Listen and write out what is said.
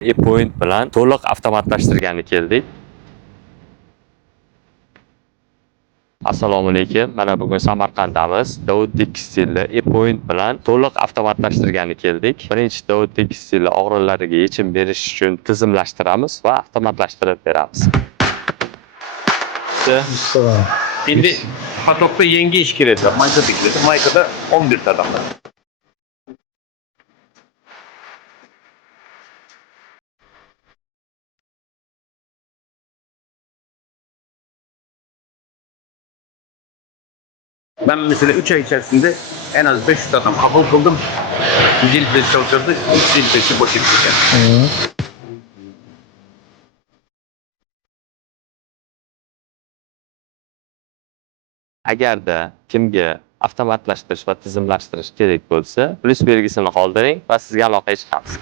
E-Point bilan to'liq avtomatlashtirgani keldik. Assalomu alaykum. Mana bugun Samarqanddamiz. Davud tekstilda E-Point bilan to'liq avtomatlashtirgani keldik. Birinchi Davud tekstilda og'riqlariga yechim berish uchun tizimlashtiramiz va avtomatlashtirib beramiz. Şimdi patokta yenge iş kireti, mayka dikileti, maykada 11 tadamlar. Ben mesela 3 ay içerisinde en az 500 adam kabul kıldım. Zil pesi çalışırdı, hiç zil pesi boş gittik yani. Agarda kimga avtomatlashtirish va tizimlashtirish kerak bo'lsa, plus belgisini qoldiring va sizga aloqaga chiqamiz.